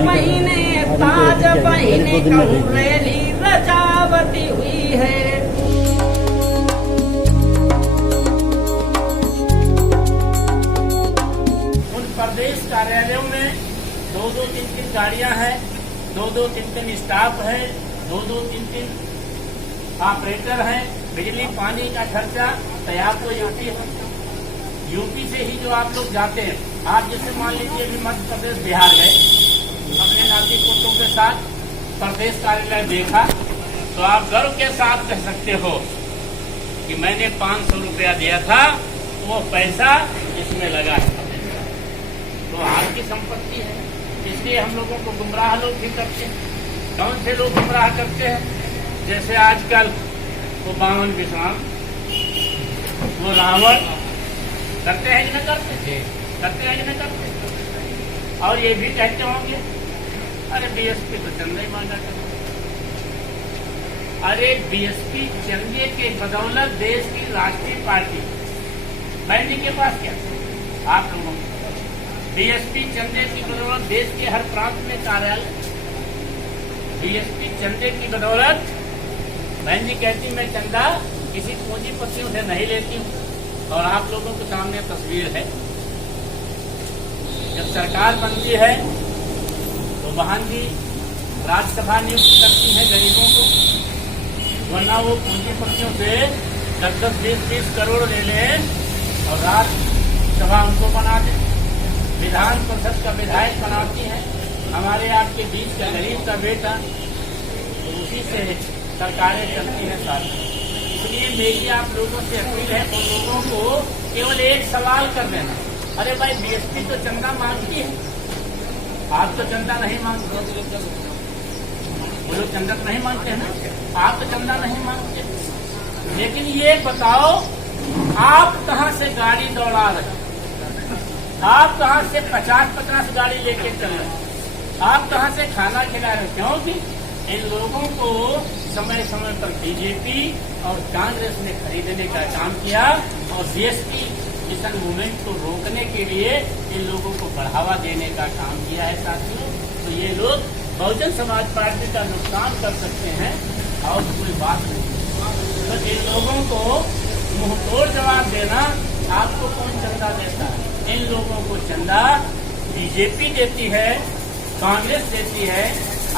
पहिने ताज पहिने कहूँ रैली रचावती हुई है। उन प्रदेश कार्यालयों में 2-2, 3-3 गाड़ियां हैं, 2-2, 3-3 स्टाफ है, 2-2, 3-3 ऑपरेटर हैं। बिजली पानी का खर्चा तैयार तो यूपी से ही जो आप लोग जाते हैं, आप जैसे मान लीजिए अभी मध्य प्रदेश बिहार गए, अपने नाती पोतों के साथ प्रदेश कार्यालय देखा, तो आप गर्व के साथ कह सकते हो कि मैंने 500 रुपया दिया था, वो पैसा इसमें लगा है। तो आपकी संपत्ति है, इसलिए हम लोगों को गुमराह लोग भी करते हैं। कौन से लोग गुमराह करते हैं? जैसे आजकल वो बावन विश्राम, वो रावण करते हैं कि नहीं करते? करते हैं कि नहीं करते? और ये भी कहते होंगे अरे बीएसपी तो चंदा ही मांगा करते। अरे बीएसपी चंदे के बदौलत देश की राष्ट्रीय पार्टी बैठने के पास क्या आप लोगों को बीएसपी चंदे की बदौलत देश के हर प्रांत में कार्यालय, बीएसपी चंदे की बदौलत बहन जी कहती मैं चंदा किसी पूंजीपतियों से नहीं लेती हूँ। और आप लोगों के सामने तस्वीर है, जब सरकार बनती है तो बहन जी राज्यसभा नियुक्त करती है गरीबों को, वरना वो पूंजीपतियों से 10-10, 20-20 करोड़ ले लें और राज्यसभा उनको बना दे। विधान परिषद का विधायक बनाती है हमारे आपके बीच का गरीब का बेटा, तो उसी से सरकारें चलती हैं साथ। इसलिए मेरी आप लोगों से अपील है, उन लोगों को केवल एक सवाल कर देना, अरे भाई बीएसपी तो चंदा मांगती है, आप तो चंदा नहीं मांगते। वो लोग चंदा नहीं मांगते हैं ना, आप तो चंदा नहीं मांगते। लेकिन ये बताओ आप कहाँ से गाड़ी दौड़ा रहे, आप कहाँ से 50-50 गाड़ी लेके चल रहे, आप कहाँ से खाना खिला रहे? क्योंकि इन लोगों को समय समय पर बीजेपी और कांग्रेस ने खरीदने का काम किया और बीएसपी मिशन मूवमेंट को रोकने के लिए इन लोगों को बढ़ावा देने का काम किया है साथियों। तो ये लोग बहुजन समाज पार्टी का नुकसान कर सकते हैं और कोई बात नहीं। तो इन लोगों को मुंहतोड़ जवाब देना, आपको कौन चंदा देता है? इन लोगों को चंदा बीजेपी देती है, कांग्रेस देती है,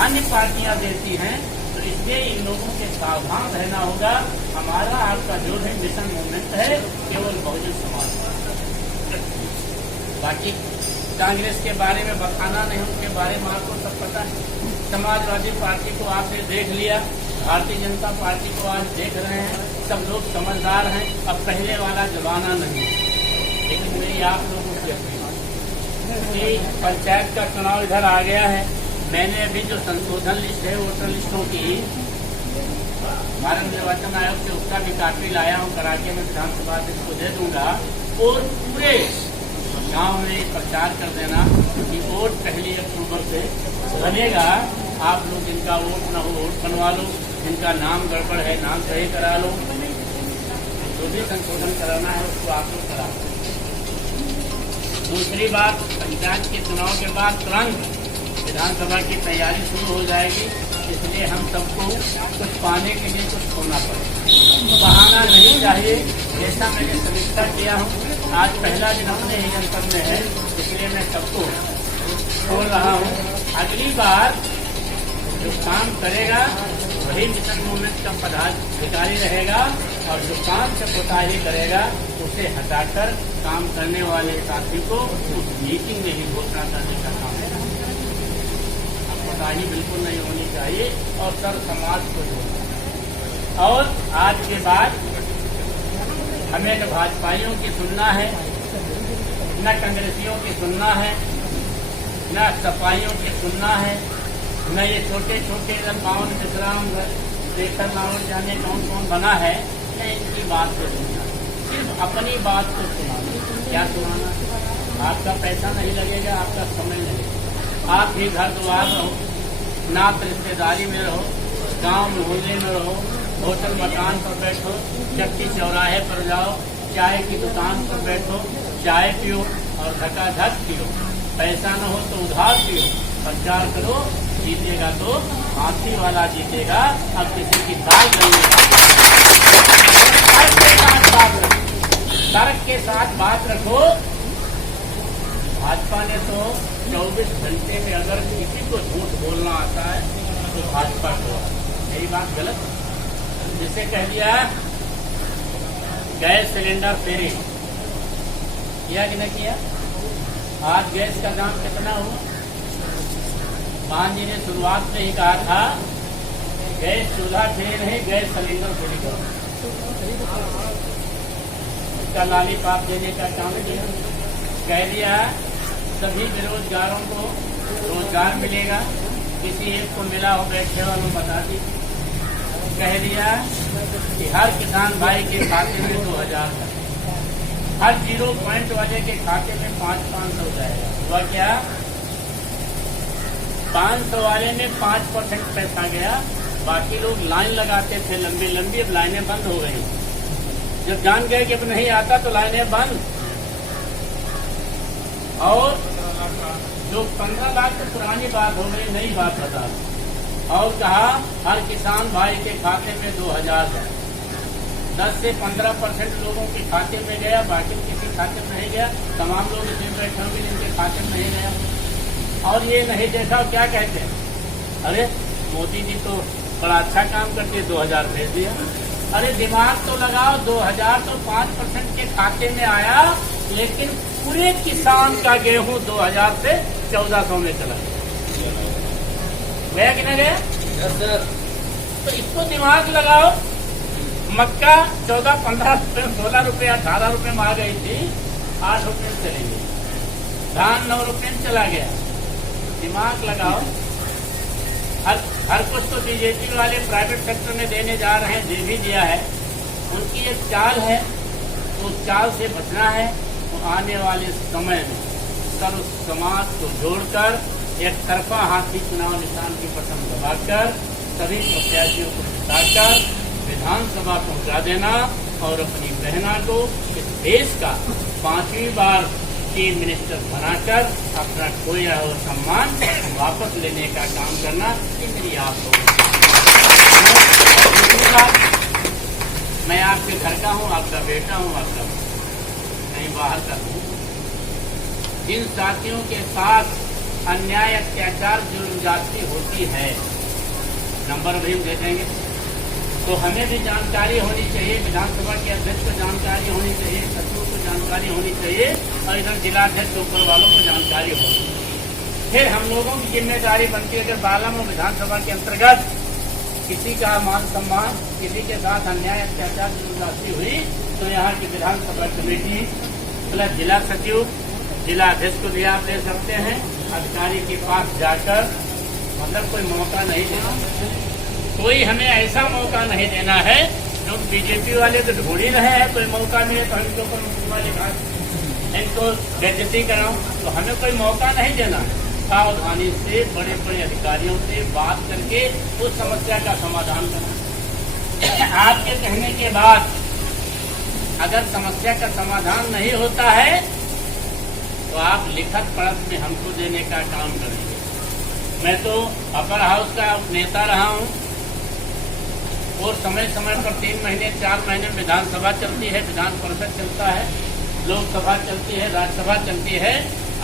अन्य पार्टियां देती हैं। तो इसलिए इन लोगों के सावधान रहना होगा। हमारा आपका जो भी मिशन मूवमेंट है केवल बहुजन समाज, बाकी कांग्रेस के बारे में बताना नहीं, उनके बारे में आपको सब पता है। समाजवादी पार्टी को आपने देख लिया, भारतीय जनता पार्टी को आज देख रहे हैं, सब लोग समझदार हैं। अब पहले वाला जमाना नहीं। लेकिन मेरी आप लोगों से अपील, पंचायत का चुनाव इधर आ गया है, मैंने अभी जो संशोधन लिस्ट है वोटर लिस्टों की भारत निर्वाचन आयोग से उसका भी कापी लाया हूँ, करा के मैं विधानसभा से इसको दे दूंगा। और पूरे गांव में प्रचार कर देना कि वोट 1 अक्टूबर से बनेगा। आप लोग जिनका वोट न हो वोट बनवा लो, जिनका नाम गड़बड़ है नाम सही करा लो, जो भी संशोधन कराना है उसको आप लोग करा लो। दूसरी बात, पंचायत के चुनाव के बाद तुरंत विधानसभा की तैयारी शुरू हो जाएगी, इसलिए हम सबको कुछ पाने के लिए कुछ खोना पड़ेगा। बहाना नहीं चाहिए। जैसा मैंने समीक्षा किया हूँ, आज पहला दिन अपने ही जनपद में है, इसलिए मैं सबको बोल रहा हूँ, अगली बार जो काम करेगा वही मिशन मूवमेंट का पदाधिकारी रहेगा और जो काम से कोताही करेगा उसे हटाकर काम करने वाले साथी को उस मीटिंग में ही घोषणा करने का काम है। कोताही बिल्कुल नहीं होनी चाहिए और सर समाज को जोड़ना। और आज के बाद हमें न भाजपाइयों की सुनना है, न कांग्रेसियों की सुनना है, न सपाइयों की सुनना है, न ये छोटे छोटे पावन विश्राम देखकर नाम जाने कौन कौन बना है, न इनकी बात को सुनना, सिर्फ अपनी बात को सुनाना। क्या सुनाना? आपका पैसा नहीं लगेगा, आपका समय लगेगा। आप भी घर द्वार रहो, नात रिश्तेदारी में रहो, गांव मोहल्ले में रहो, होटल मकान पर बैठो, चक्की चौराहे पर जाओ, चाय की दुकान पर बैठो, चाय पियो और धकाधक पियो। पैसा न हो तो उधार पियो, प्रचार करो, जीतेगा तो हाथी वाला जीतेगा, अब किसी की दाल नहीं। तर्क के साथ बात रखो। भाजपा ने तो 24 घंटे में अगर किसी को झूठ बोलना आता है तो भाजपा को, यही बात गलत। जिसे कह दिया गैस सिलेंडर फ्री, किया कि नहीं किया? आज गैस का दाम कितना हुआ? मान जी ने शुरुआत में ही कहा था गैस चूल्हा फ्री नहीं, गैस सिलेंडर फ्री करो। इसका लालीपाप देने का काम किया। कह दिया सभी बेरोजगारों को रोजगार मिलेगा, किसी एक को मिला हो बैठे वालों बता दी। कह दिया कि हर किसान भाई के खाते में 2000 का, हर 0 पॉइंट वाले के खाते में 500 जाएगा। हुआ क्या? 500 वाले में 5% पैसा गया, बाकी लोग लाइन लगाते थे लंबी लंबी, अब लाइनें बंद हो गई। जब जान गए कि अब नहीं आता तो लाइनें बंद। और जो 15 लाख तो पुरानी बात हो गई, नई बात बता। और कहा हर किसान भाई के खाते में 2000 है। 10 से 15% लोगों के खाते में गया, बाकी किसी खाते में नहीं गया। तमाम लोग इसमें बैठे होंगे जिनके खाते में नहीं गया। और ये नहीं देखा, क्या कहते हैं, अरे मोदी जी तो बड़ा अच्छा काम करके 2000 भेज दिया। अरे दिमाग तो लगाओ, 2000 तो 5% के खाते में आया, लेकिन पूरे किसान का गेहूं 2000 से 1400 में चला गया कि नहीं गया? तो इसको दिमाग लगाओ। मक्का 14, 15, 16 रुपये, 18 रुपये में आ गई थी, 8 रुपये में चली गई। धान 9 रुपये में चला गया। दिमाग लगाओ। हर कुछ तो बीजेपी वाले प्राइवेट सेक्टर में देने जा रहे हैं, दे भी दिया है। उनकी एक चाल है, तो उस चाल से बचना है। तो आने वाले समय में सर्व समाज को जोड़कर एक तरफा हाथी चुनाव निशान की बटन दबाकर सभी प्रत्याशियों को जिताकर विधानसभा पहुंचा देना और अपनी बहना को इस देश का 5वीं बार चीफ मिनिस्टर बनाकर अपना खोया हुआ सम्मान वापस लेने का काम करना, ये मेरी आप लोगों। मैं आपके घर का हूँ, आपका बेटा हूँ, आपका कहीं बाहर का हूँ। जिन साथियों के साथ अन्याय, अत्याचार, जुल्म जाति होती है, नंबर भी दे देंगे, तो हमें भी जानकारी होनी चाहिए। विधानसभा के अध्यक्ष को जानकारी होनी चाहिए, सचिव को जानकारी होनी चाहिए, और इधर जिलाध्यक्ष ऊपर वालों को जानकारी होगी। फिर हम लोगों की जिम्मेदारी बनती है, अगर बालाम विधानसभा के अंतर्गत किसी का मान सम्मान, किसी के साथ अन्याय, अत्याचार, जुल्म हुई, तो यहाँ की विधानसभा कमेटी प्लस जिला सचिव, जिला अध्यक्ष को भी आप ले सकते हैं, अधिकारी के पास जाकर, मतलब कोई मौका नहीं देना, कोई हमें ऐसा मौका नहीं देना है जो बीजेपी वाले तो ढूंढ ही रहे हैं, कोई मौका मिले तो इनके ऊपर मुकदमा लिखा, इनको बेइज्जती कराऊं, तो हमें कोई मौका नहीं देना। सावधानी से बड़े बड़े अधिकारियों से बात करके उस समस्या का समाधान करना। आपके कहने के बाद अगर समस्या का समाधान नहीं होता है तो आप लिखत पढ़त में हमको देने का काम करेंगे। मैं तो अपर हाउस का नेता रहा हूं और समय समय पर 3 महीने 4 महीने में विधानसभा चलती है, विधान परिषद चलता है, लोकसभा चलती है, राज्यसभा चलती है।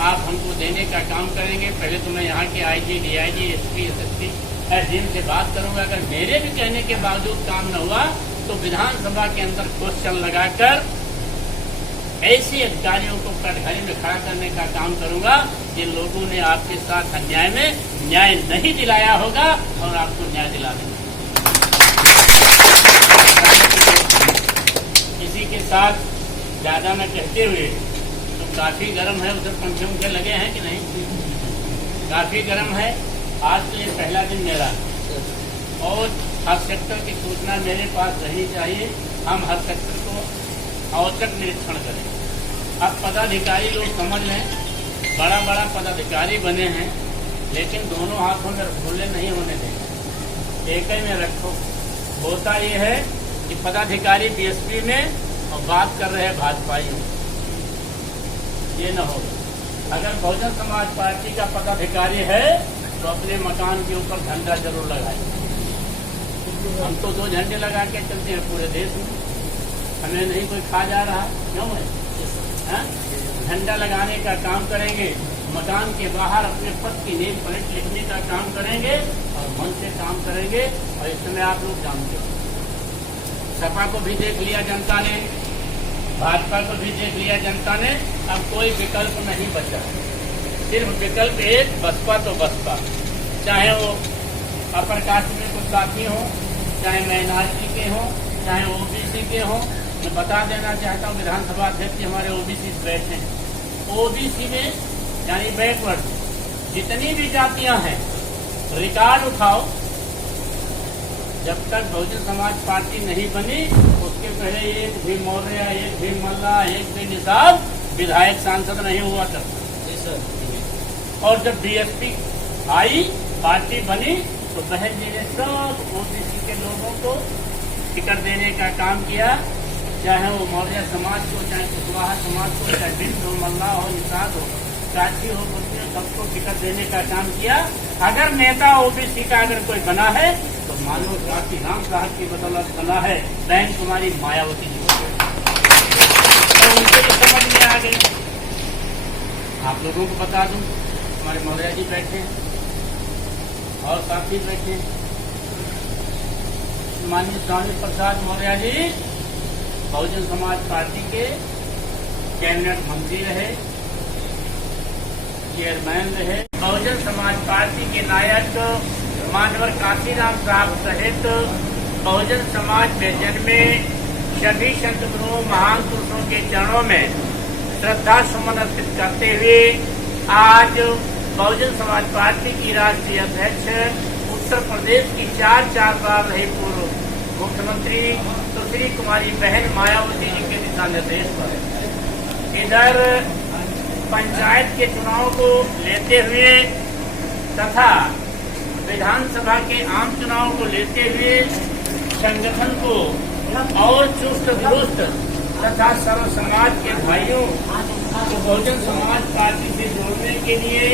आप हमको देने का काम करेंगे। पहले तो मैं यहाँ के IG, DIG, SP, SSP, SDM से बात करूंगा। अगर मेरे भी कहने के बावजूद काम न हुआ तो विधानसभा के अंदर क्वेश्चन लगाकर ऐसे अधिकारियों को कटघरे में खड़ा करने का काम करूंगा जिन लोगों ने आपके साथ अन्याय में न्याय नहीं दिलाया होगा और आपको न्याय दिला देंगे। इसी के साथ ज्यादा न कहते हुए, तो काफी गर्म है, उधर पंखे लगे हैं कि नहीं? काफी गर्म है। आज तो ये पहला दिन मेरा और हर सेक्टर की सूचना मेरे पास रहनी चाहिए। हम हर सेक्टर को औचक निरीक्षण करें। अब पदाधिकारी लोग समझ लें, बड़ा बड़ा पदाधिकारी बने हैं, लेकिन दोनों हाथों में रसगुल्ले नहीं होने देंगे, एक ही में रखो। होता ये है कि पदाधिकारी BSP में और बात कर रहे हैं भाजपाइयों, ये न होगा। अगर बहुजन समाज पार्टी का पदाधिकारी है तो अपने मकान के ऊपर झंडा जरूर लगाए। हम तो 2 झंडे लगा के चलते हैं पूरे देश में, हमें नहीं कोई खा जा रहा, क्यों है? झंडा लगाने का काम करेंगे, मकान के बाहर अपने पद की नेम प्लेट लिखने का काम करेंगे और मन से काम करेंगे। और इस समय आप लोग जानते हो, सपा को भी देख लिया जनता ने, भाजपा को भी देख लिया जनता ने, अब कोई विकल्प नहीं बचा। सिर्फ विकल्प एक, बसपा तो बसपा, चाहे वो अपर कास्ट में कुछ साथी हो, चाहे माइनॉरिटी के हों, चाहे ओबीसी के हों। मैं बता देना चाहता हूँ, विधानसभा अध्यक्ष हमारे ओबीसी बैठे हैं। ओबीसी में यानी बैकवर्ड जितनी भी जातियां हैं, रिकॉर्ड उठाओ, जब तक बहुजन समाज पार्टी नहीं बनी उसके पहले एक भी मौर्य, एक भी मल्ला, एक भी निषाद विधायक सांसद नहीं हुआ करता। और जब बीएसपी आई, पार्टी बनी, तो बहन जी ने सब ओबीसी के लोगों को टिकट देने का काम किया, चाहे वो मौर्य समाज को, चाहे कुशवाहा समाज को, चाहे बिंद हो, मल्ला हो, निषाद हो, काठी हो, मुस्लिम, सबको टिकट देने का काम किया। अगर नेता ओबीसी का अगर कोई बना है तो मानो काशी राम साहब की बदौलत बना है, बहन कुमारी मायावती जी, तो उनको भी समझ में आ गई। आप लोगों को बता दूं, हमारे मौर्य जी बैठे हैं और साथी बैठे, माननीय स्वामी प्रसाद मौर्य जी बहुजन समाज पार्टी के कैबिनेट मंत्री रहे, चेयरमैन रहे। बहुजन समाज पार्टी के नायक मानवर काशीराम साहब सहित बहुजन समाज में जन्मे सभी संत गुरुओं, महान पुरुषों के चरणों में श्रद्धा सुमन अर्पित करते हुए आज बहुजन समाज पार्टी की राष्ट्रीय अध्यक्ष, उत्तर प्रदेश की 4 बार रही पूर्व मुख्यमंत्री सुश्री कुमारी बहन मायावती जी के दिशा निर्देश पर इधर पंचायत के चुनाव को लेते हुए तथा विधानसभा के आम चुनाव को लेते हुए संगठन को और चुस्त दुरुस्त तथा सर्व समाज के भाइयों को बहुजन समाज पार्टी से जोड़ने के लिए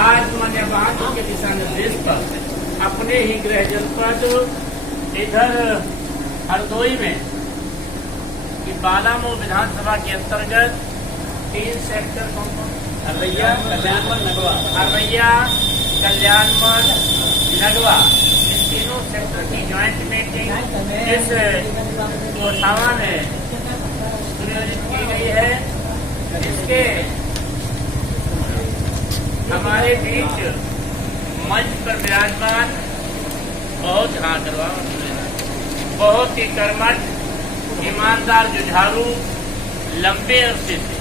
आज माननीय महाराज के दिशा निर्देश पर अपने ही गृह जनपद इधर हरदोई में कि बालामऊ विधानसभा के अंतर्गत 3 सेक्टर अरवैया, कल्याणमल, नगवा, अरवैया, कल्याणमल, नगवा, इन तीनों सेक्टर की ज्वाइंट मीटिंग इस गोठावा में सुनियोजित की गई है। इसके हमारे बीच मंच पर विराजमान बहुत ही कर्मठ, ईमानदार, जुझारू, लंबे अरसे से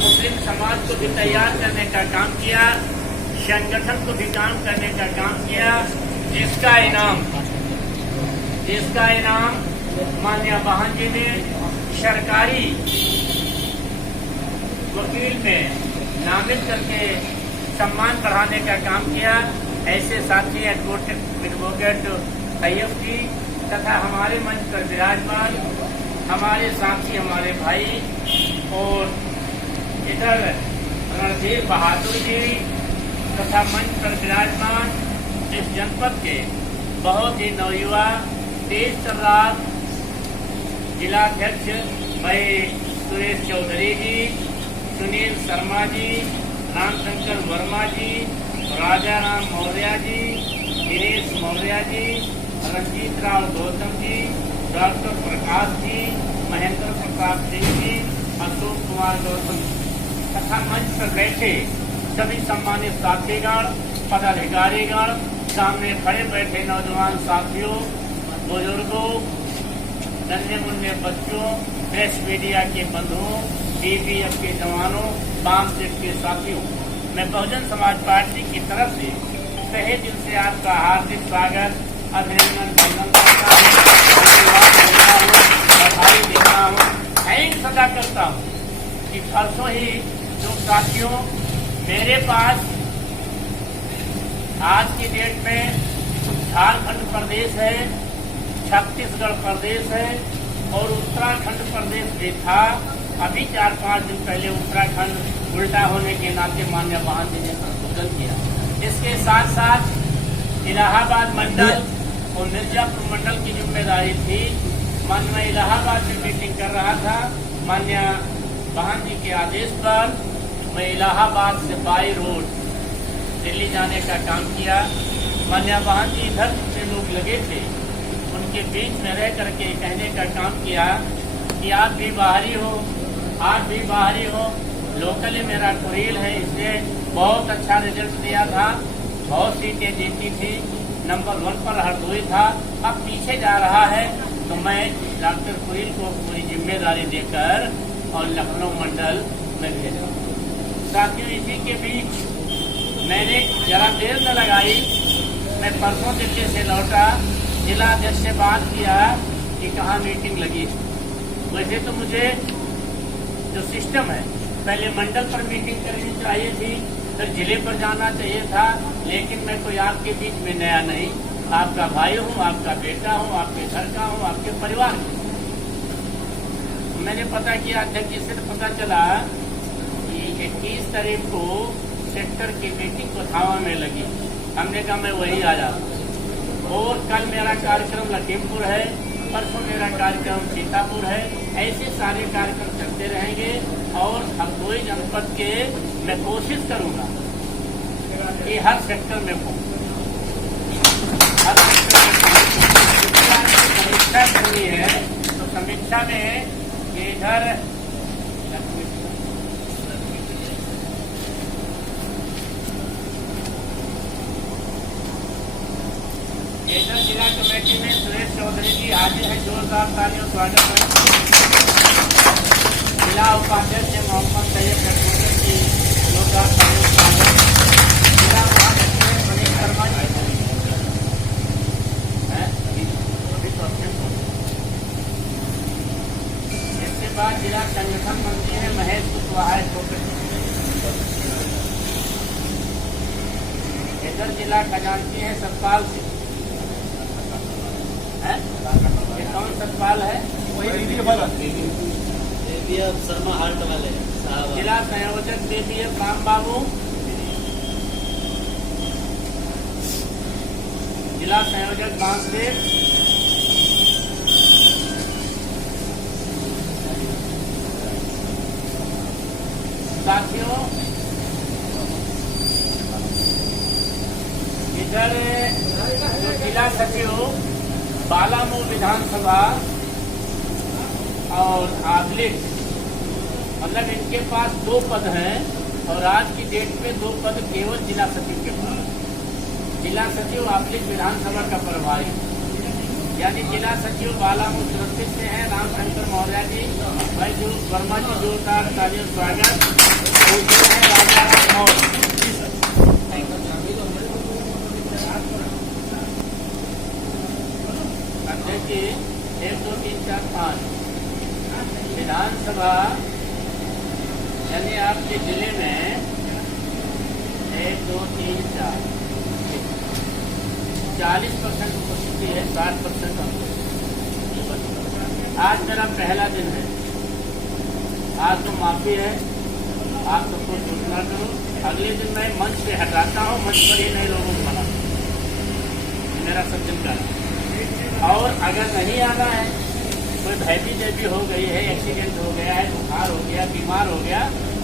मुस्लिम समाज को भी तैयार करने का काम किया, संगठन को भी काम करने का काम किया, जिसका इनाम माननीय बहन जी ने सरकारी वकील में नामित करके सम्मान बढ़ाने का काम किया। ऐसे साथी एडवोकेट तैयब जी तथा हमारे मंच पर विराजमान हमारे साथी, हमारे भाई और इधर रणधीर बहादुर जी तथा मंच पर विराजमान इस जनपद के बहुत ही नवयुवा, तेज तर्रार जिलाध्यक्ष भाई सुरेश चौधरी जी, सुनील शर्मा जी, रामशंकर वर्मा जी, राजा राम मौर्य जी, दिनेश मौर्य जी, रंजीत राव गौतम जी, डॉक्टर प्रकाश जी, महेंद्र प्रताप सिंह जी, अशोक कुमार गौतम तथा मंच पर बैठे सभी सम्मानित साथीगण, पदाधिकारीगण, सामने खड़े बैठे नौजवान साथियों, बुजुर्गों, नन्हे मुन्ने बच्चों, प्रेस मीडिया के बंधुओं, बीपीएफ के जवानों, वामसेट के साथियों, मैं बहुजन समाज पार्टी की तरफ से तहे दिल से आपका हार्दिक स्वागत, अभिनंदन करता हूँ, बधाई देता हूँ, थैंक्स अदा करता हूँ कि परसों ही जो साथियों मेरे पास आज की डेट में झारखंड प्रदेश है, छत्तीसगढ़ प्रदेश है और उत्तराखंड प्रदेश भी था, अभी 4-5 दिन पहले उत्तराखंड उल्टा होने के नाते मान्य वाहन जी ने संशोधन किया। इसके साथ साथ इलाहाबाद मंडल और मिर्जापुर मंडल की जिम्मेदारी थी। मान्य मैं इलाहाबाद में मीटिंग कर रहा था, मान्य वाहन जी के आदेश पर मैं इलाहाबाद से बाई रोड दिल्ली जाने का काम किया। मान्य वाहन जी इधर से लोग लगे थे, उनके बीच में रह करके कहने का काम किया कि आप भी बाहरी हो, आप भी बाहरी हो। लोकली मेरा कुरील है, इसने बहुत अच्छा रिजल्ट दिया था, बहुत सीटें जीती थी, नंबर 1 पर हरदोई था। अब पीछे जा रहा है तो मैं डॉक्टर कुरील को पूरी जिम्मेदारी देकर और लखनऊ मंडल में भेजा। साथियों, इसी के बीच मैंने जरा देर न लगाई, मैं परसों दिल्ली से लौटा, जिला अध्यक्ष से बात किया कि कहाँ मीटिंग लगी। वैसे तो मुझे जो सिस्टम है, पहले मंडल पर मीटिंग करनी चाहिए थी, फिर जिले पर जाना चाहिए था, लेकिन मैं कोई आपके बीच में नया नहीं, आपका भाई हूँ, आपका बेटा हूँ, आपके घर का हूँ, आपके परिवार का। मैंने पता किया, अध्यक्ष जी से पता चला कि 21 तारीख को सेक्टर की मीटिंग कोठावा में लगी। हमने कहा मैं वही आ जाता, और कल मेरा कार्यक्रम लखीमपुर है, परसों मेरा कार्यक्रम सीतापुर है। ऐसे सारे कार्यक्रम चलते रहेंगे और हरदोई जनपद के मैं कोशिश करूंगा कि हर सेक्टर में हर सेक्टर में समीक्षा करनी है। तो समीक्षा में इधर जिला कमेटी में सुरेश चौधरी जी हाजिर हैं, जोरदार तालियों स्वागत है। जिला उपाध्यक्ष मोहम्मद सैयद कटोरे की जोरदार तालियों स्वागत। जिला उपाध्यक्ष मनीष शर्मा जी इसके बाद जिला संगठन मंत्री है महेश कुशवाहा। इधर जिला खजांची है सतपाल सिंह। ये कौन सतपाल है? शर्मा हार्ट वाले साहब। जिला संयोजक DBF राम बाबू। जिला संयोजक बांसदेव। साथियों, इधर जो जिला सचिव बालामू विधानसभा और आदलिक, मतलब इनके पास 2 पद हैं, और आज की डेट में 2 पद केवल जिला सचिव के पास। जिला सचिव आदलिक विधानसभा का प्रभारी, यानी जिला सचिव बालामू सुरक्षित से हैं रामशंकर मौर्य जी। भाई जो वर्मा जी जोरदार तालियों स्वागत। दूसरे हैं राजा राम मौर्य। देखिए 1 2 3 4 5 विधानसभा, यानी आपके जिले में 1 2 3 4 40% उपस्थिति है, 60% आज मेरा पहला दिन है। आज तो माफी है, आप सबको सूचना करो। अगले दिन मैं मंच से हटाता हूँ, मंच पर ही नए लोगों को बनाता हूँ, मेरा सब दिन का। और अगर नहीं आना है, कोई भयभीत जैसी हो गई है, एक्सीडेंट हो गया है, बुखार हो गया, बीमार हो गया,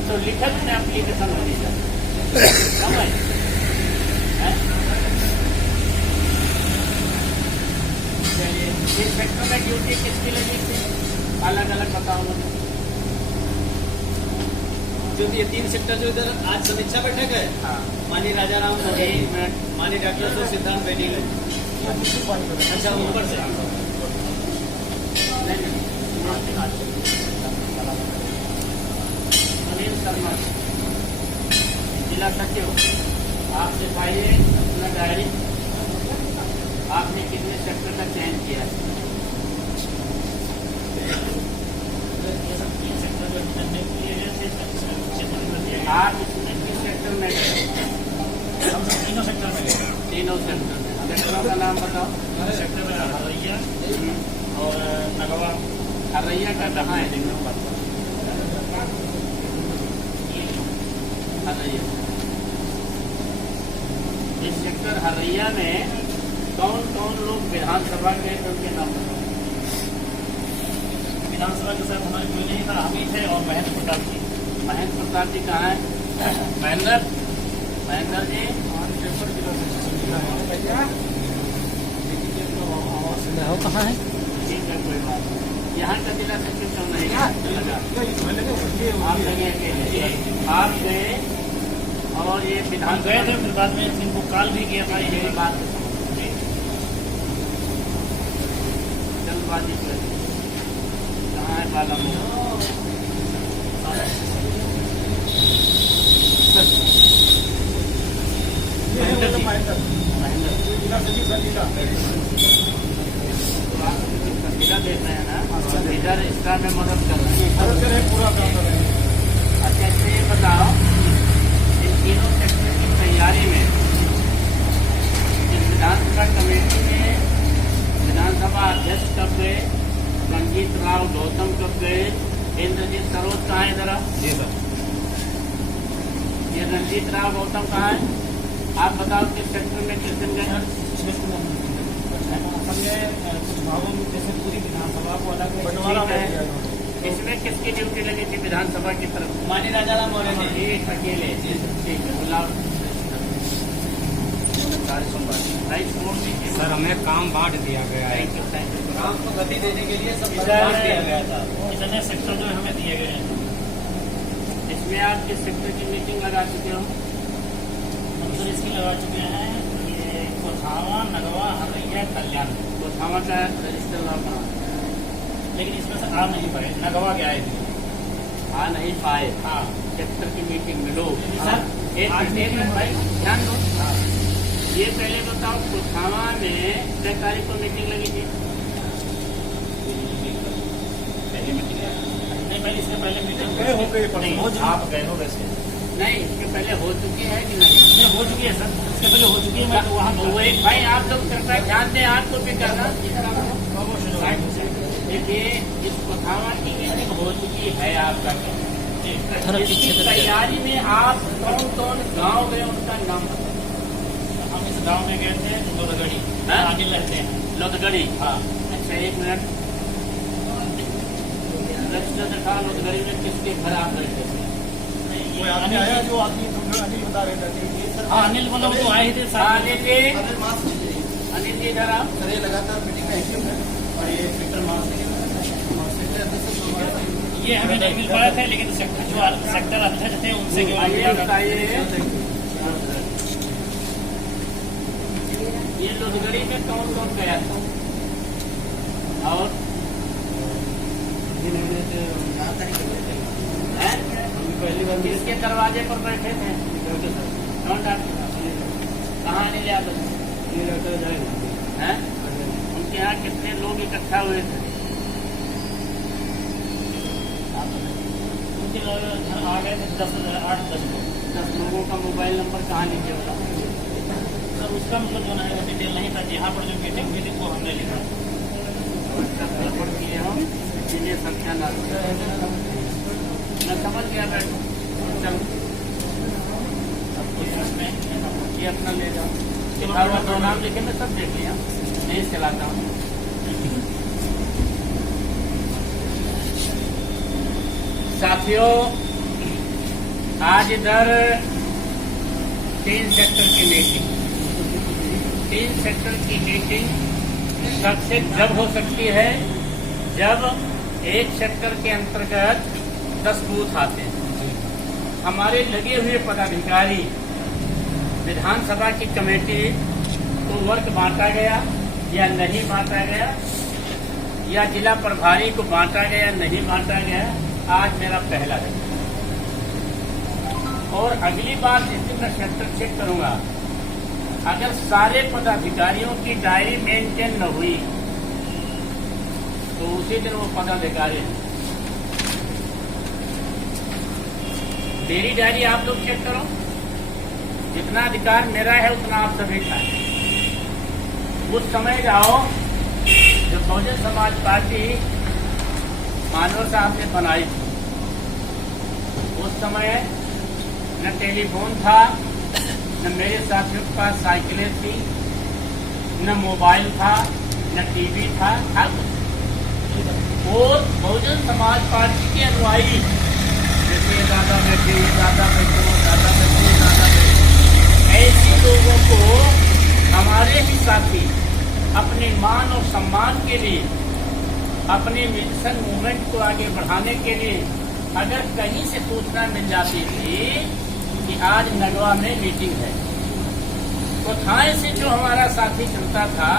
तो लिखत में एप्लीकेशन होनी चाहिए। समझ? चलिए, इस सेक्टर में ड्यूटी किसकी लगी थी, अलग अलग बताऊंगा। जो ये 3 सेक्टर जो इधर आज समीक्षा बैठक है, हाँ, माननीय राजा राम मिनट, माननीय डॉक्टर सिद्धांत बैठी गए। अच्छा, ऊपर से अनिल शर्मा जिला सचिव, आप दिखाइए अपना डायरी, आपने कितने सेक्टर का चयन किया है? आप इसमें किस सेक्टर में गए? हम सब तीनों सेक्टर में गए। तीनों सेक्टर में। सेक्टरों का नाम बताओ। सेक्टर में हरैया और नगवा। हरैया का कहाँ है? हरैया। इस सेक्टर हरैया में कौन कौन लोग विधानसभा के हैं, उनके नाम बताओ। विधानसभा के साथ हमारे कोई नहीं था, हम ही थे और महेंद्र प्रताप जी। महेंद्र प्रताप जी कहाँ है? महेंद्र जी हो कहाँ है? ठीक है, कोई बात नहीं। यहाँ का जिला सचिव क्यों नहीं लगा? आप लगे अकेले, आप गए और ये हम गए थे, विधानसभा फिर बाद में इनको कॉल भी किया था। ये ये बात जल्दबाजी कर, कहाँ है बाला संजीला देख रहे हैं ना, इधर इसका में मदद कर रहे हैं पूरा काम कर रहे हैं। अच्छा, इससे ये बताओ, इन तीनों सेक्टर की तैयारी में इस विधानसभा कमेटी में विधानसभा अध्यक्ष कब गए, रंजीत राव गौतम कब गए, इंद्रजीत सरोज कहाँ है? जरा जी सर। ये रंजीत राव गौतम कहाँ है? आप बताओ किस सेक्टर में किस दिन गए? कुछ भावों में जैसे पूरी विधानसभा को अलग ठीक है। इसमें किसकी ड्यूटी लगी थी विधानसभा की तरफ? मानी राजाराम मौर्य जी। एक अकेले। ठीक है, बुलाओ। सर हमें काम बांट दिया गया है। Thank you. काम को गति देने के लिए सब इधर बांट दिया गया था। इतने सेक्टर जो हमें दिए गए हैं, इसमें आप किस सेक्टर की मीटिंग लगा चुके हो? हम सर इसकी लगा चुके हैं। ये कोठावा, नगवा, हरैया, कल्याण, तो थामा का रजिस्टर लगा कहाँ? लेकिन इसमें से आ नहीं पाए। नगवा गया है। आ नहीं पाए। हाँ सेक्टर की मीटिंग में लोग सर, एक आज मिनट मीटिंग भाई में- ध्यान दो। ये पहले बताओ, कोठावा में कितने तारीख को मीटिंग लगी थी? पहले मीटिंग है। नहीं, पहले इससे पहले मीटिंग गए हो गए, नहीं, हो चुकी। आप गए हो वैसे। नहीं, इसके पहले हो चुकी है कि नहीं? नहीं, हो चुकी है सर, इससे पहले हो चुकी है। मैं तो वहाँ तो वो एक भाई आप लोग कृपया ध्यान दें, आपको भी करना। देखिए, इस कोठावा की मीटिंग हो चुकी है आपका। इसकी तैयारी में आप कौन कौन गाँव गए उनका नाम बताओ। हम इस गांव में गए थे, लोधगढ़ी। हाँ? अनिल रहते हैं। लोधगढ़ी। हाँ, अच्छा, एक मिनट रजिस्टर दिखा। लोधगढ़ी में किसके घर आप बैठे थे? ये अनिल आया जी- जो आदमी अनिल बता रहे थे। हाँ, अनिल मतलब वो आए थे साथ में। अनिल जी इधर आप। सर ये लगातार मीटिंग में एक्टिव है और ये सेक्टर ये हमें नहीं मिल पाया था, लेकिन जो सेक्टर अध्यक्ष थे उनसे केवल आइए मिला था। बताइए, ये लोधगढ़ी में कौन कौन गया था? और हैं? किसके दरवाजे पर बैठे थे? कौन डॉक्टर? कहाँ नहीं लिया था? हैं? उनके यहाँ कितने लोग इकट्ठा हुए थे? उनके घर आ गए थे 8-10 लोग। 10 लोगों का मोबाइल नंबर कहाँ लिखे होगा? सर उसका मतलब जो है डिटेल नहीं था। यहाँ पर जो मीटिंग हुई थी वो हमने लिखा। गड़बड़ किए हो, इसीलिए संख्या ना। मैं समझ गया बैठो। चलो, उसमें ये अपना ले जाओ। लिखा हुआ 2 नाम लिखे, मैं सब देख लिया, नहीं चलाता हूँ। साथियों, आज इधर 3 सेक्टर की मीटिंग, 3 सेक्टर की मीटिंग सबसे जब हो सकती है जब एक सेक्टर के अंतर्गत 10 बूथ आते हैं। हमारे लगे हुए पदाधिकारी, विधानसभा की कमेटी को वर्क बांटा गया या नहीं बांटा गया, या जिला प्रभारी को बांटा गया नहीं बांटा गया, आज मेरा पहला दिन। और अगली बार जिस दिन मैं सेक्टर चेक करूंगा, अगर सारे पदाधिकारियों की डायरी मेंटेन न हुई तो उसी दिन वो पदाधिकारी हैं। मेरी डायरी आप लोग चेक करो, जितना अधिकार मेरा है उतना आप सभी का है। उस समय जाओ जो बहुजन समाज पार्टी मानव साहब ने बनाई थी, उस समय न टेलीफोन था, न मेरे साथियों के पास साइकिलें थी, न मोबाइल था, न टीवी था और बहुजन समाज पार्टी के अनुयायी जैसे दादा बैठे, दादा बैठो, दादा बैठे, दादा बैठे, ऐसे लोगों को हमारे ही साथी अपने मान और सम्मान के लिए, अपने मिशन मूवमेंट को आगे बढ़ाने के लिए अगर कहीं से सूचना मिल जाती थी कि आज नगवा में मीटिंग है, तो थाने से जो हमारा साथी चलता था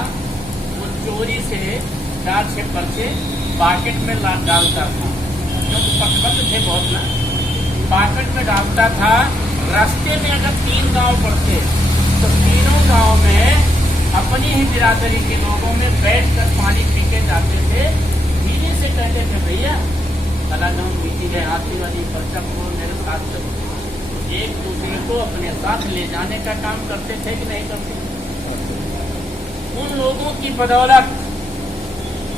वो चोरी से 4-6 पर्चे पॉकेट में डालता था, जो पकबंद थे बहुत ना, पॉकेट में डालता था। रास्ते में अगर 3 गांव पड़ते तो तीनों गांव में अपनी ही बिरादरी के लोगों में बैठकर पानी पी के जाते थे। धीरे से कहते थे भैया कला गाँव मीटिंग है, आती वाली पर्चा को मेरे साथ चलो। एक दूसरे को अपने साथ ले जाने का काम करते थे कि नहीं करते? उन लोगों की बदौलत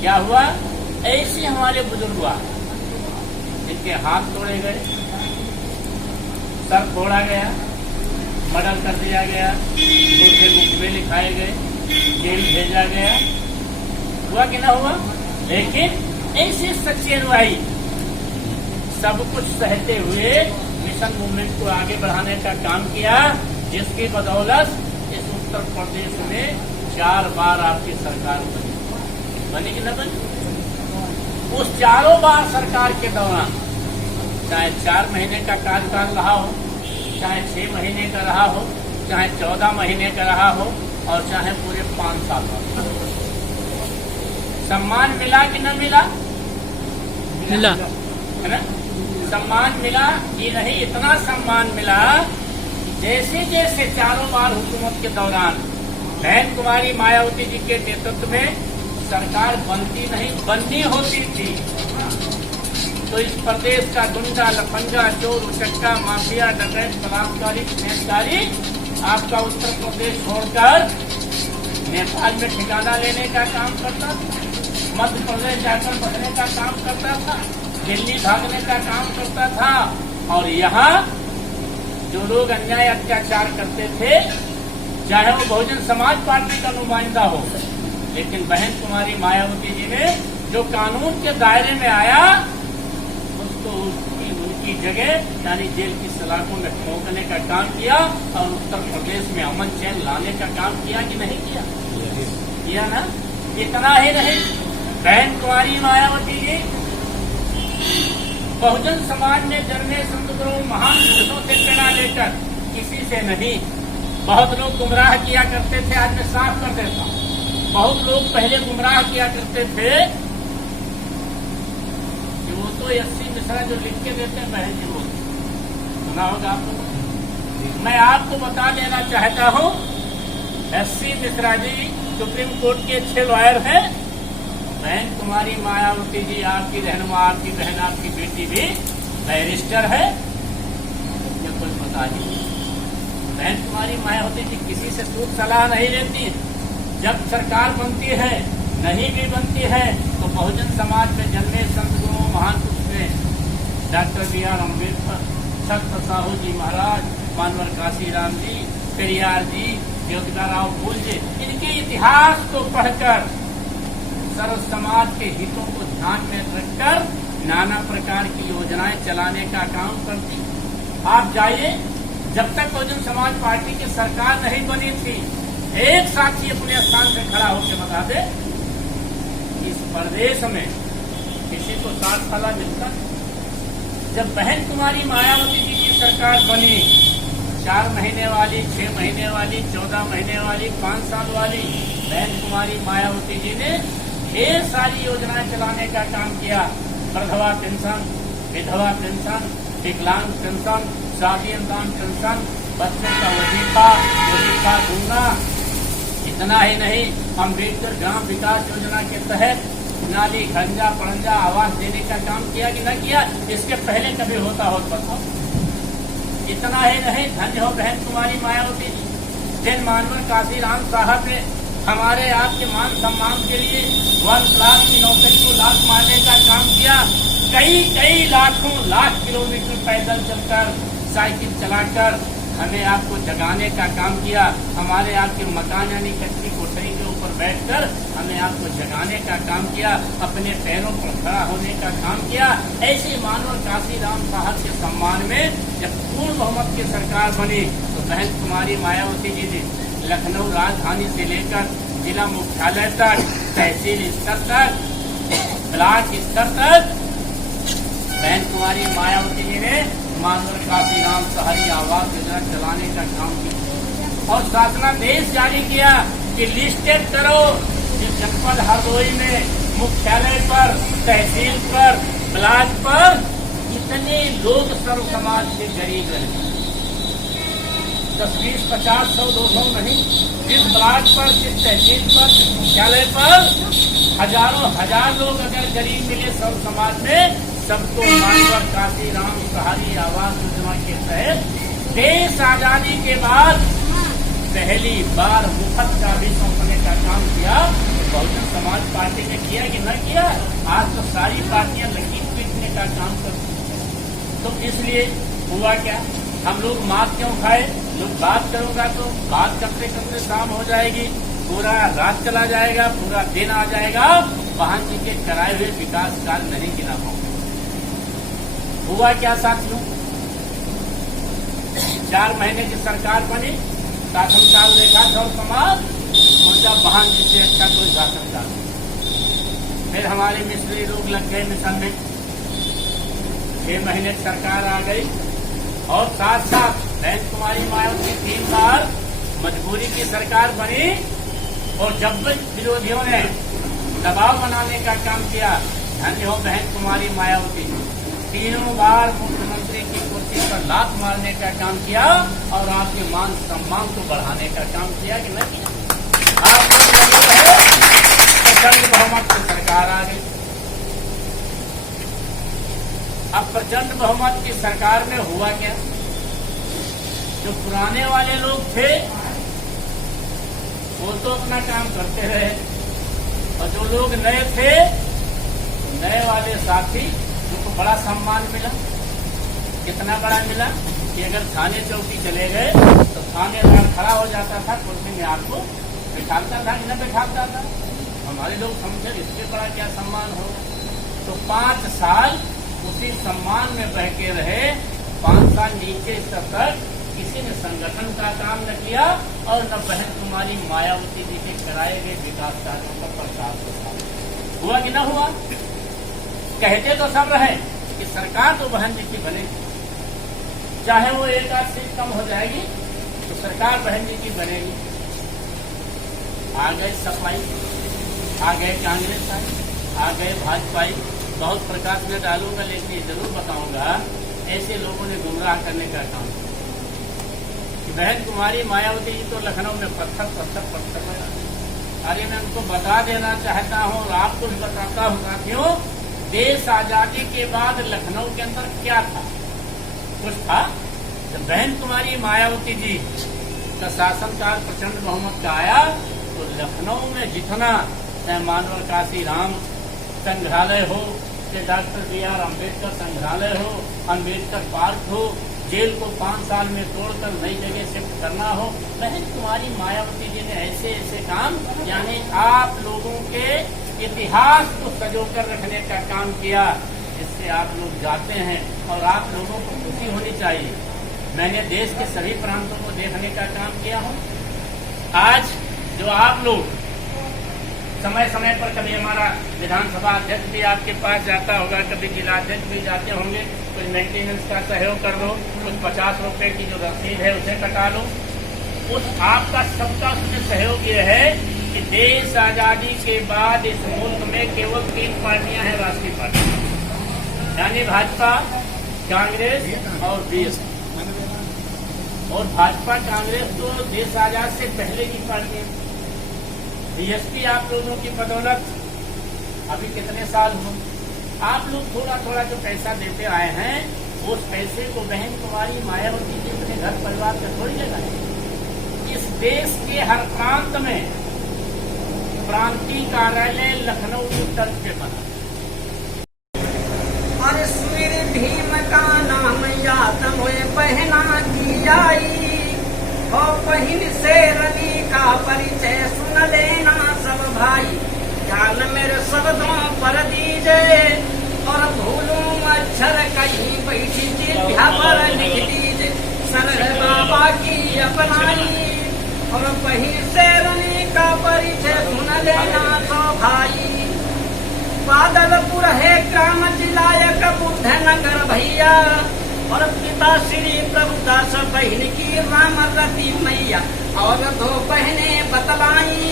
क्या हुआ, ऐसे हमारे बुजुर्ग हुआ जिनके हाथ तोड़े गए, सर फोड़ा गया, मर्डर कर दिया गया, उनके मुकदमे लिखाए गए, जेल भेजा गया, हुआ कि ना हुआ? लेकिन ऐसे सच्चे अनुयायी सब कुछ सहते हुए मिशन मूवमेंट को आगे बढ़ाने का काम किया, जिसकी बदौलत इस उत्तर प्रदेश में 4 बार आपकी सरकार बनी कि न बनी? उस चारों बार सरकार के दौरान चाहे 4 महीने का कार्यकाल रहा हो, चाहे 6 महीने का रहा हो, चाहे 14 महीने का रहा हो और चाहे पूरे 5 साल का, सम्मान मिला कि न मिला? मिला है ना? सम्मान मिला कि नहीं? इतना सम्मान मिला जैसे जैसे चारों बार हुकूमत के दौरान बहन कुमारी मायावती जी के नेतृत्व में सरकार बनती नहीं, बननी होती थी, तो इस प्रदेश का गुंडा, लफंगा, चोर, उचक्का, माफिया, डकैत, बलात्कारी, छेड़खानी आपका उत्तर प्रदेश छोड़कर नेपाल में ठिकाना लेने का काम करता था, मध्य प्रदेश जाकर बसने का काम करता था, दिल्ली भागने का काम करता था। और यहाँ जो लोग अन्याय अत्याचार करते थे, चाहे वो बहुजन समाज पार्टी का नुमाइंदा हो, लेकिन बहन कुमारी मायावती जी ने जो कानून के दायरे में आया उसको उनकी जगह यानी जेल की सलाखों में ठोकने का काम किया और उत्तर प्रदेश में अमन चैन लाने का काम किया कि नहीं किया? किया ना? इतना ही नहीं, बहन कुमारी मायावती जी बहुजन समाज में जन्मे संत गुरु महान पुरुषों से प्रेरणा लेकर, किसी से नहीं। बहुत लोग गुमराह किया करते थे, आज मैं साफ कर देता हूँ, बहुत लोग पहले गुमराह किया करते थे कि वो तो एससी मिश्रा जो लिख के देते हैं बहन जी, वो सुना होगा आपको। मैं आपको बता देना चाहता हूँ, SC Mishra ji supreme court के अच्छे लॉयर हैं, बहन कुमारी मायावती जी आपकी रहनुमा, आपकी बहन, आपकी बेटी भी बैरिस्टर है, ये कुछ बता दी। बहन कुमारी मायावती जी किसी से सूद सलाह नहीं लेती। जब सरकार बनती है, नहीं भी बनती है, तो बहुजन समाज में जन्मे संत गुरु महान पुरुष ने डॉक्टर B.R. अम्बेडकर, छत्र साहू जी महाराज, मानवर काशीराम जी, पेरियार जी, ज्योतिराव फूले जी, इनके इतिहास को पढ़कर सर्व समाज के हितों को ध्यान में रखकर नाना प्रकार की योजनाएं चलाने का काम करती। आप जाइए, जब तक बहुजन समाज पार्टी की सरकार नहीं बनी थी, एक साथी अपने स्थान से खड़ा होकर बता दे, इस प्रदेश में किसी को 60 साल मिलता। जब बहन कुमारी मायावती जी की सरकार बनी, 4 महीने वाली, 6 महीने वाली, 14 महीने वाली, 5 साल वाली, बहन कुमारी मायावती जी ने ढेर सारी योजनाएं चलाने का काम किया। विधवा पेंशन, विधवा पेंशन, विकलांग पेंशन, शादी अनुदान पेंशन, बच्चे का वजीफा दूंगा। इतना ही नहीं, अम्बेडकर ग्राम विकास योजना के तहत नाली, खंजा, पड़ंजा, आवास देने का काम किया कि न किया? इसके पहले कभी होता हो तो बताओ। इतना ही नहीं, धन्य हो बहन कुमारी मायावती जी, जिन मानवर काशीराम साहब ने हमारे आपके मान सम्मान के लिए 1 लाख की नौकरी को लाख मारने का काम किया। कई लाखों लाख किलोमीटर पैदल चलकर साइकिल चलाकर हमें आपको जगाने का काम किया, हमारे आपके मकान यानी कच्ची कोठरी के ऊपर बैठकर हमें आपको जगाने का काम किया, अपने पैरों पर खड़ा होने का काम किया। ऐसे मानव काशीराम साहब के सम्मान में जब पूर्ण बहुमत की सरकार बनी तो बहन कुमारी मायावती जी ने लखनऊ राजधानी से लेकर जिला मुख्यालय तक, तहसील स्तर तक, ब्लॉक स्तर तक बहन कुमारी मायावती जी ने मानव काशीराम शहरी आवास योजना चलाने का काम किया और शासनादेश जारी किया कि लिस्टेड करो कि जनपद हरदोई में मुख्यालय पर, तहसील पर, ब्लॉक पर कितने लोग सर्व समाज के गरीब रहे। 10, 20, 50, 100, 200 नहीं, जिस ब्लॉक पर, जिस तहसील पर, जिस मुख्यालय पर हजारों हजार लोग अगर गरीब मिले सर्व समाज में, सबको मानव काशीराम शहरी आवास योजना के तहत देश आजादी के बाद पहली बार मुफ्त का भी सौंपने का काम किया। बहुजन समाज पार्टी ने किया कि न किया? आज तो सारी पार्टियां लकीर पीटने का काम करती हैं। तो इसलिए हुआ क्या, हम लोग मात क्यों खाए? लोग बात करूंगा तो बात करते करते शाम हो जाएगी, पूरा रात चला जाएगा, पूरा दिन आ जाएगा, वाहन जी के कराए हुए विकास कार्य नहीं गिना पाऊंगा। हुआ क्या साथियों, 4 महीने की सरकार बनी, शासनकाल देखा सर्व समाज, सोचा वाहन जी से अच्छा कोई शासनकाल नहीं। फिर हमारे मिस्त्री लोग लग गए मिशन में, 6 महीने की सरकार आ गई और साथ साथ बहन कुमारी मायावती 3 बार मजबूरी की सरकार बनी और जब विरोधियों ने दबाव बनाने का काम किया, धन्य हो बहन कुमारी मायावती, 3 बार मुख्यमंत्री की कुर्सी पर लात मारने का काम किया और आपके मान सम्मान को बढ़ाने का काम किया कि नहीं किया? प्रचंड बहुमत की सरकार आ गई। अब प्रचंड बहुमत की सरकार में हुआ क्या, जो पुराने वाले लोग थे वो तो अपना काम करते रहे और जो लोग नए थे, नए वाले साथी उनको बड़ा सम्मान मिला। कितना बड़ा मिला कि अगर थाने चौकी चले गए तो थानेदार खड़ा हो जाता था, कुर्सी में आपको बैठाता था कि न बैठाता था। हमारे लोग समझे इससे बड़ा क्या सम्मान होगा। तो 5 साल उसी सम्मान में बह के रहे, 5 साल नीचे स्तर तक किसी ने संगठन का काम न किया और न बहन कुमारी मायावती जी के कराए गए विकास कार्यों का प्रचार हुआ कि न हुआ। कहते तो सब रहे कि सरकार तो बहन जी की बनेगी, चाहे वो 1 आध सीट कम हो जाएगी तो सरकार बहन जी की बनेगी। आ गए सफाई, आ गए कांग्रेस, आ गए भाजपाई, बहुत प्रकाश में डालूंगा लेकिन ये जरूर बताऊंगा, ऐसे लोगों ने गुमराह करने का काम किया कि बहन कुमारी मायावती जी तो लखनऊ में पत्थर लगा। अरे मैं उनको बता देना चाहता हूँ और आपको भी बताता हूँ साथियों, देश आजादी के बाद लखनऊ के अंदर क्या था? कुछ था। जब बहन कुमारी मायावती जी का शासनकाल प्रचंड बहुमत का आया तो लखनऊ में जितना चाहे मानव काशीराम संग्रहालय हो, चाहे डॉक्टर B.R. अम्बेडकर संग्रहालय हो, अम्बेडकर पार्क हो, जेल को 5 साल में तोड़कर नई जगह शिफ्ट करना हो, बहन कुमारी मायावती जी ने ऐसे ऐसे काम, यानी आप लोगों के इतिहास को सजोकर रखने का काम किया, जिससे आप लोग जाते हैं और आप लोगों को खुशी होनी चाहिए। मैंने देश के सभी प्रांतों को देखने का काम किया हूँ। आज जो आप लोग समय समय पर, कभी हमारा विधानसभा अध्यक्ष भी आपके पास जाता होगा, कभी जिलाध्यक्ष भी जाते होंगे, कुछ मेंटेनेंस का सहयोग कर दो, कुछ 50 रुपए की जो रसीद है उसे कटा लो। उस आपका सबका उसमें सहयोग ये है कि देश आजादी के बाद इस मुल्क में केवल 3 पार्टियां हैं राष्ट्रीय पार्टी, यानी भाजपा, कांग्रेस और बीएसपी। और भाजपा कांग्रेस तो देश आजाद से पहले की पार्टी है। बीएसपी आप लोगों की बदौलत अभी कितने साल हुए, आप लोग थोड़ा थोड़ा जो पैसा देते आए हैं, उस पैसे को बहन कुमारी मायावती जी अपने घर परिवार का थोड़ी लगाए। इस देश के हर प्रांत में प्रांतीय कार्यालय लखनऊ की तर्ज पे बना। अरे सूर्य भीम का नाम याद हुए बहन जाई। हो बहिन शेरनी का परिचय सुन लेना सब भाई, ध्यान मेरे शब्दों पर दीजिए और भूलूं अक्षर कहीं बैठी जिभ्या पर लिख दीजिए। सरल बाबा की अपनाई और बहिन शेरनी का परिचय सुन लेना तो भाई। बादलपुर है ग्राम जिलायक बुद्ध नगर भैया और पिता श्री प्रभुदास बहन की राम रति मैया और 2 बहने बतलाई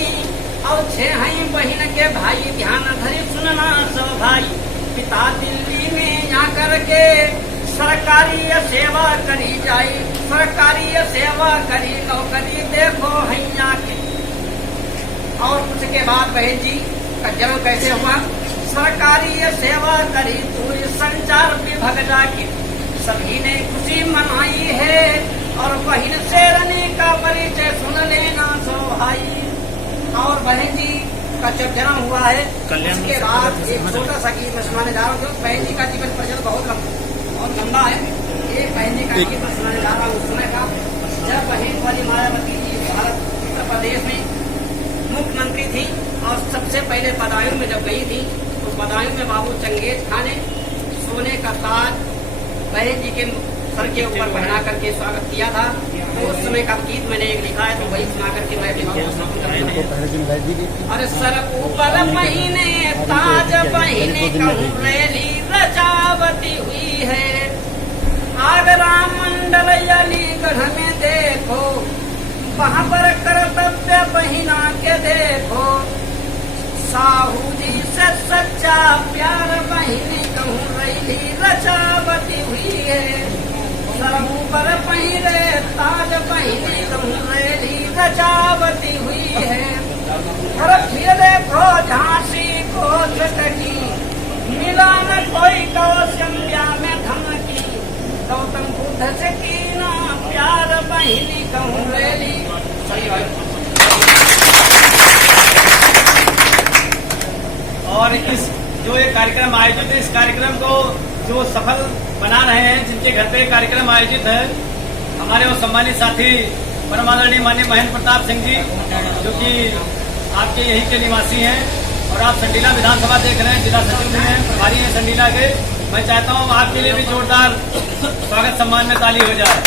और 6 हैं बहन के भाई, ध्यान धरी सुनना सब भाई। पिता दिल्ली में जाकर के सरकारी सेवा करी जाई, सरकारी सेवा करी नौकरी देखो हैया के। और उसके बाद बहन जी का जन्म कैसे हुआ? सरकारी सेवा करी पूरी संचार विभाग जाके सभी ने खुशी मनाई है और बहन शेरनी का परिचय सुन लेना सो भाई। और बहन जी का जब जन्म हुआ है उसके बाद एक छोटा सा गीत मैं सुनाने जा रहा हूँ। बहन जी का जीवन परिचय बहुत लंबा है। एक बहन जी का गीत मैं सुनाने जा रहा हूँ सुने का। जब बहन वाली मायावती जी भारत उत्तर प्रदेश में मुख्यमंत्री थी और सबसे पहले बदायूं में जब गई थी तो बदायूं में बाबू चंगेज खां ने सोने का ताज बहन जी के सर के ऊपर पहना करके स्वागत किया था। तो उस समय का गीत मैंने एक लिखा है तो वही सुना करके मैं अरे सर ऊपर महीने ताज बहने कहूँ रैली रचावती हुई है। आगरा मंडल अलीगढ़ में देखो वहाँ पर कर्तव्य बहिना के देखो। साहू जी से सच्चा प्यार बहिनी कहूँ रैली रचावती हुई है। सरमू पर पहिरे ताज बहिनी कहूँ रैली रचावती हुई है। और फिर देखो झांसी को छटकी मिला न कोई कौशल्या में धमकी। गौतम बुद्ध से कीना प्यार बहिनी कहूँ रैली। सही है। और इस जो ये कार्यक्रम आयोजित है, इस कार्यक्रम को जो सफल बना रहे हैं, जिनके घर पे कार्यक्रम आयोजित है, हमारे वो सम्मानित साथी परम आदरणीय माननीय महेंद्र प्रताप सिंह जी, जो कि आपके यही के निवासी हैं और आप संडीला विधानसभा देख रहे हैं, जिला सचिव भी हैं, प्रभारी हैं संडीला के। मैं चाहता हूँ आपके लिए भी जोरदार स्वागत सम्मान में ताली हो जाए।